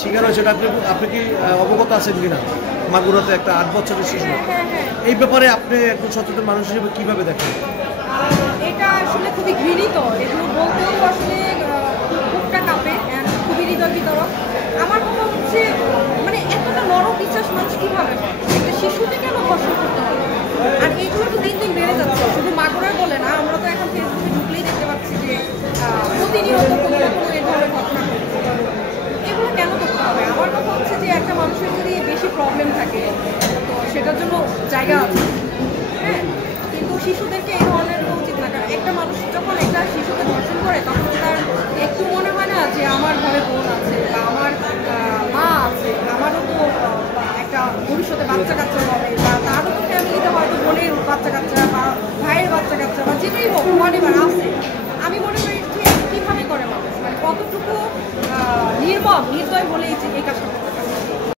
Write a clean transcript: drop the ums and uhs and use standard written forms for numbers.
শিকার হয়েছে, আপনি আপনি কি অবগত আছেন কিনা? মাগুরাতে একটা 8 বছরের শিশু, এই ব্যাপারে আপনি একজন সচেতন মানুষ হিসেবে কিভাবে দেখেন? এটা আসলে খুবই ঘৃণিত, এগুলো বলতেও আসলে বুকটা কাঁপে, খুবই হৃদয় বিতরক। আমার কথা হচ্ছে মানে এতটা নরম বিশ্বাস মানুষ কীভাবে হয়? একটা শিশুকে কেন ধর্ষণ করতে হবে? আর এইগুলো তো দিন দিন বেড়ে যাচ্ছে, শুধু মাগুরার বলে না, আমরা তো এখন ফেসবুকে ঢুকলেই দেখতে পাচ্ছি যে প্রতিনিয়ত কোনো না কোনো এই ধরনের ঘটনা ঘটছে। এগুলো কেন করতে হবে? আমার কথা হচ্ছে যে একটা মানুষের যদি বেশি প্রবলেম থাকে তো সেটার জন্য জায়গা আছে, হ্যাঁ, কিন্তু শিশুদেরকে এই ধরনের উচিত না। কারণ একটা মানুষ যখন একটা শিশুকে ধর্ষণ করে তখন তার একটু মনে হয় না যে আমার ঘরে বোন আছে বা আমার মা আছে, আমারও তো একটা ভবিষ্যতে বাচ্চা কাচ্চা হবে, বা তারও তো ফ্যামিলিতে হয়তো বোনের বাচ্চা কাচ্চা বা ভাইয়ের বাচ্চা কাচ্চা বা যেটাই হোক হোয়াটএভার আছে। আমি মনে করি যে কীভাবে করে মানুষ, মানে কতটুকু নির্মম নির্দয় হলেই যে এই কাজটা